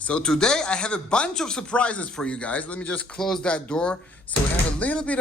So today I have a bunch of surprises for you guys. Let me just close that door so we have a little bit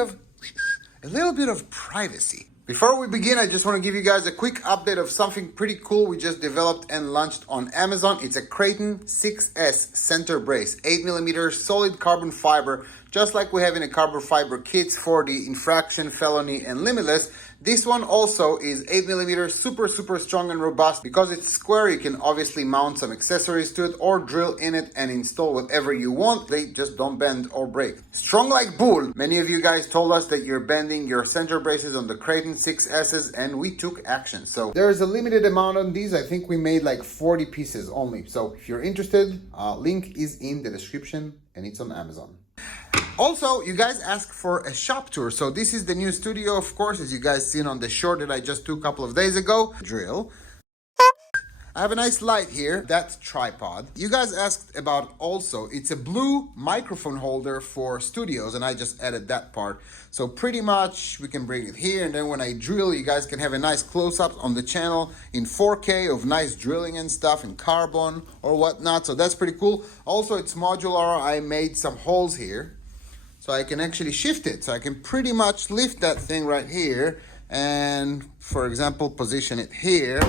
of privacy. Before we begin, I just want to give you guys a quick update of something pretty cool we just developed and launched on Amazon. It's a Kraton 6S center brace, 8mm solid carbon fiber, just like we have in a carbon fiber kits for the infraction, felony, and limitless. This one also is 8mm, super strong and robust. Because it's square, you can obviously mount some accessories to it or drill in it and install whatever you want. They just don't bend or break. Strong like bull. Many of you guys told us that you're bending your center braces on the Kraton 6Ss, and we took action. So there's a limited amount on these. I think we made like 40 pieces only. So if you're interested, link is in the description and it's on Amazon. Also, you guys asked for a shop tour. So this is the new studio, of course, as you guys seen on the short that I just took a couple of days ago. Drill. I have a nice light here. That's tripod. You guys asked about also, it's a blue microphone holder for studios, and I just added that part. So pretty much we can bring it here, and then when I drill, you guys can have a nice close-up on the channel in 4K of nice drilling and stuff in carbon or whatnot. So that's pretty cool. Also, it's modular. I made some holes here, so I can actually shift it. So I can pretty much lift that thing right here and, for example, position it here.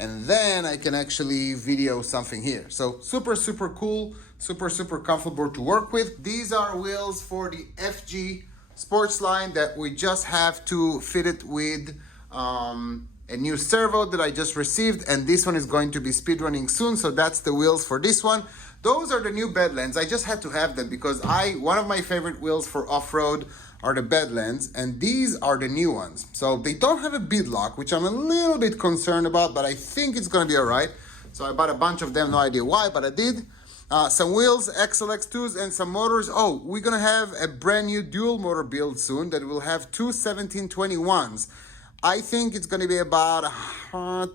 And then I can actually video something here. So super cool, super comfortable to work with. These are wheels for the FG sports line that we just have to fit it with a new servo that I just received. And this one is going to be speedrunning soon. So that's the wheels for this one. Those are the new Badlands. I just had to have them because one of my favorite wheels for off-road are the Badlands, and these are the new ones. So they don't have a bead lock, which I'm a little bit concerned about, but I think it's gonna be all right. So I bought a bunch of them, no idea why, but I did. Some wheels, XLX2s, and some motors. Oh, we're gonna have a brand new dual motor build soon that will have two 1721s. I think it's gonna be about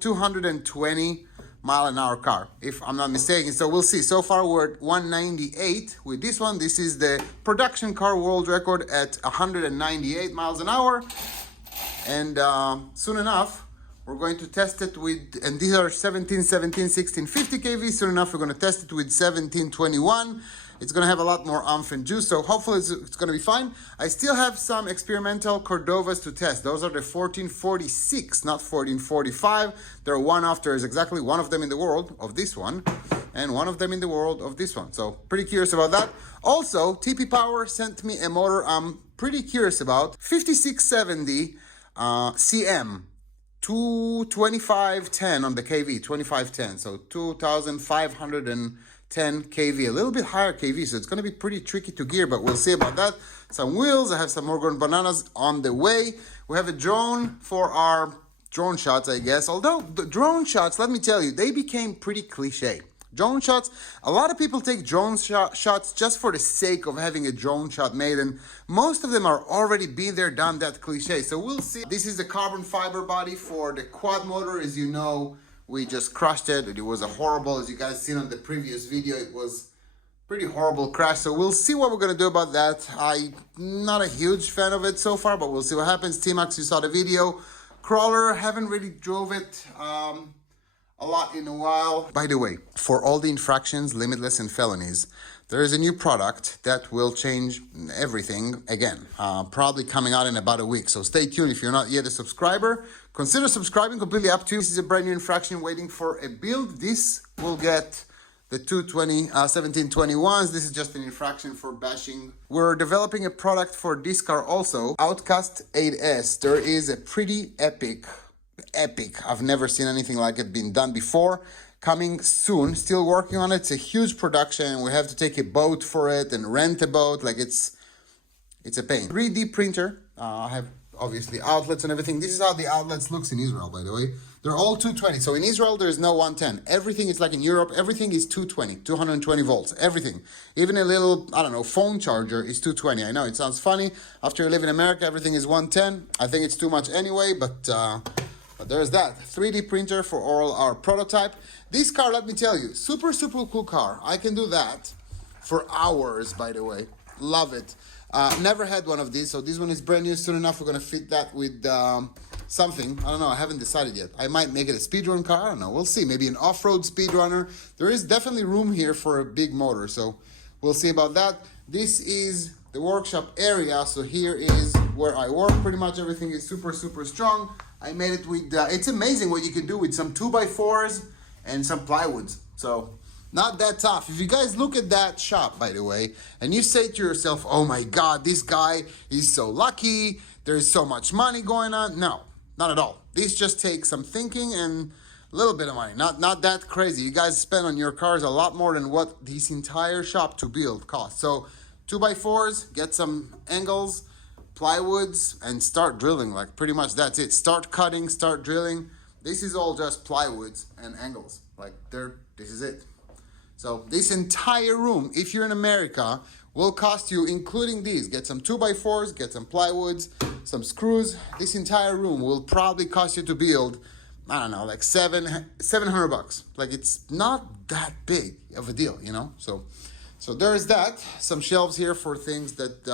220 mile an hour car, if I'm not mistaken. So we'll see. So far we're at 198 with this one. This is the production car world record at 198 miles an hour. And soon enough, we're going to test it with, and these are 17, 16, 50 kV. Soon enough, we're going to test it with 1721. It's going to have a lot more oomph and juice, so hopefully it's going to be fine. I still have some experimental Cordovas to test. Those are the 1446, not 1445. They're one-off. There's exactly one of them in the world of this one, and one of them in the world of this one. So pretty curious about that. Also, TP Power sent me a motor I'm pretty curious about. 5670 CM. 2510 on the KV, 2510, so 2510 kV, a little bit higher KV, so it's going to be pretty tricky to gear, but we'll see about that. Some wheels, I have some Morgan Bananas on the way. We have a drone for our drone shots, I guess, although the drone shots, let me tell you, they became pretty cliche. Drone shots, a lot of people take drone shots just for the sake of having a drone shot made, and most of them are already been there, done that cliche. So we'll see. This is the carbon fiber body for the quad motor. As you know, we just crushed it. It was a horrible, as you guys seen on the previous video, it was pretty horrible crash. So we'll see what we're gonna do about that. I'm not a huge fan of it so far, but we'll see what happens. T-Max, you saw the video. Crawler, haven't really drove it a lot in a while. By the way, for all the infractions, limitless, and felonies, there is a new product that will change everything again, probably coming out in about a week. So stay tuned. If you're not yet a subscriber, consider subscribing, completely up to you. This is a brand new infraction waiting for a build. This will get the 1721s. This is just an infraction for bashing. We're developing a product for this car also, Outcast 8S. There is a pretty epic, I've never seen anything like it being done before. Coming soon, still working on it. It's a huge production. We have to take a boat for it and rent a boat. Like it's a pain. 3D printer. I have obviously outlets and everything. This is how the outlets looks in Israel, by the way. They're all 220. So in Israel, there's no 110. Everything is like in Europe. Everything is 220, 220 volts. Everything. Even a little, I don't know, phone charger is 220. I know it sounds funny. After you live in America, everything is 110. I think it's too much anyway, but there's that. 3D printer for all our prototype. This car, let me tell you, super cool car. I can do that for hours, by the way. Love it. Never had one of these, so this one is brand new. Soon enough, we're going to fit that with something. I don't know. I haven't decided yet. I might make it a speedrun car. I don't know. We'll see. Maybe an off-road speedrunner. There is definitely room here for a big motor. So we'll see about that. This is the workshop area. So here is where I work. Pretty much everything is super, super strong. I made it with, it's amazing what you can do with some 2x4s and some plywoods. So not that tough. If you guys look at that shop, by the way, and you say to yourself, oh my God, this guy is so lucky. There's so much money going on. No, not at all. This just takes some thinking and a little bit of money. Not that crazy. You guys spend on your cars a lot more than what this entire shop to build costs. So 2x4s, get some angles, plywoods, and start drilling. Like pretty much that's it. Start cutting, start drilling. This is all just plywoods and angles. Like this is it. So this entire room, if you're in America, will cost you, including these, get some 2x4s, get some plywoods, some screws. This entire room will probably cost you to build, I don't know, like $700. Like it's not that big of a deal, you know? So there's that. Some shelves here for things that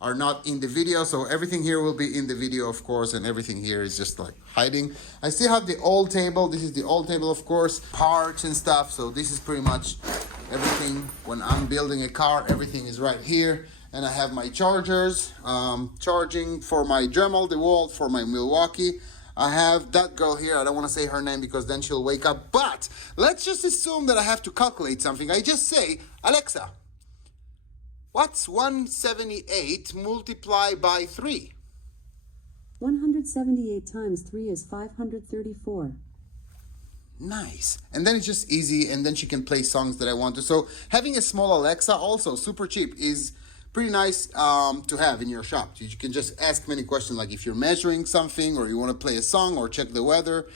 are not in the video. So everything here will be in the video, of course, and everything here is just like hiding. I still have the old table. This is the old table, of course, parts and stuff. So this is pretty much everything. When I'm building a car, everything is right here. And I have my chargers, charging for my Dremel, DeWalt, for my Milwaukee. I have that girl here. I don't want to say her name because then she'll wake up. But let's just assume that I have to calculate something. I just say, Alexa, what's 178 multiplied by 3? 178 times 3 is 534. Nice. And then it's just easy, and then she can play songs that I want to. So having a small Alexa, also super cheap, is pretty nice to have in your shop. You can just ask many questions, like if you're measuring something or you want to play a song or check the weather.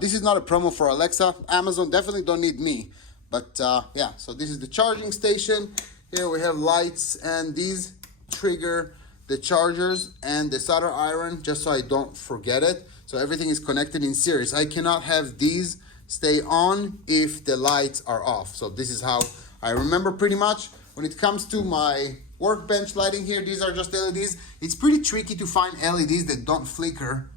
This is not a promo for Alexa. Amazon definitely don't need me. But yeah, so this is the charging station. Here we have lights, and these trigger the chargers and the solder iron, just so I don't forget it. So everything is connected in series. I cannot have these stay on if the lights are off. So this is how I remember pretty much. When it comes to my workbench lighting here, these are just LEDs. It's pretty tricky to find LEDs that don't flicker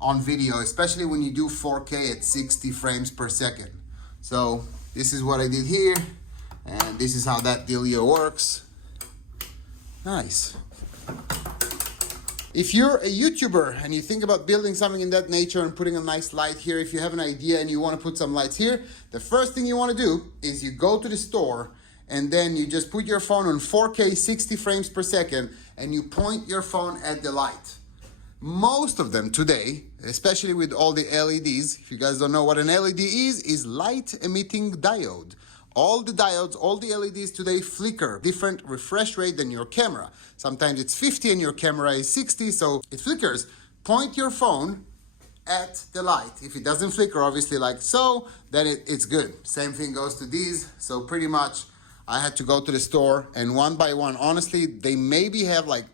on video, especially when you do 4K at 60 frames per second. So this is what I did here. And this is how that dealio works. Nice. If you're a YouTuber and you think about building something in that nature and putting a nice light here, if you have an idea and you want to put some lights here, the first thing you want to do is you go to the store and then you just put your phone on 4K 60 frames per second and you point your phone at the light. Most of them today, especially with all the LEDs, if you guys don't know what an LED is light emitting diode. All the diodes, all the LEDs today flicker, different refresh rate than your camera. Sometimes it's 50 and your camera is 60, so it flickers. Point your phone at the light. If it doesn't flicker, obviously like so, then it's good. Same thing goes to these. So pretty much I had to go to the store and one by one, honestly, they maybe have like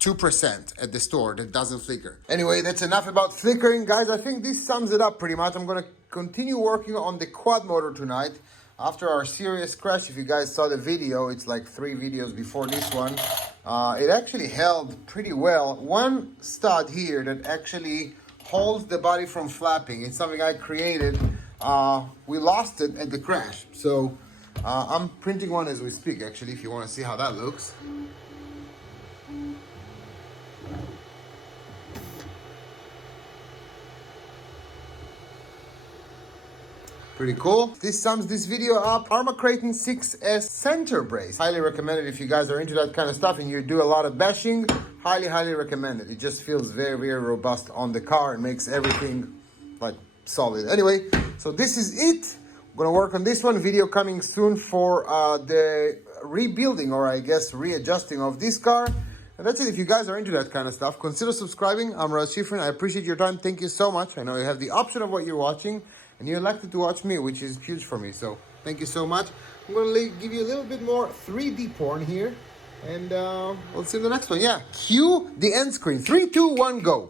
2% at the store that doesn't flicker. Anyway, that's enough about flickering. Guys, I think this sums it up pretty much. I'm gonna continue working on the quad motor tonight. After our serious crash, if you guys saw the video, it's like 3 videos before this one. It actually held pretty well. One stud here that actually holds the body from flapping. It's something I created. We lost it at the crash. So I'm printing one as we speak, actually, if you want to see how that looks. Pretty cool. This sums this video up. Arma Kraton 6S center brace. Highly recommend it if you guys are into that kind of stuff and you do a lot of bashing. Highly, highly recommend it. It just feels very, very robust on the car and makes everything like solid. Anyway, so this is it. I'm gonna work on this one. Video coming soon for the rebuilding, or I guess readjusting of this car. And that's it. If you guys are into that kind of stuff, consider subscribing. I'm Raz Shifrin. I appreciate your time. Thank you so much. I know you have the option of what you're watching, and you elected to watch me, which is huge for me. So thank you so much. I'm going to give you a little bit more 3D porn here. And we'll see you in the next one. Yeah, cue the end screen. 3, 2, 1, go.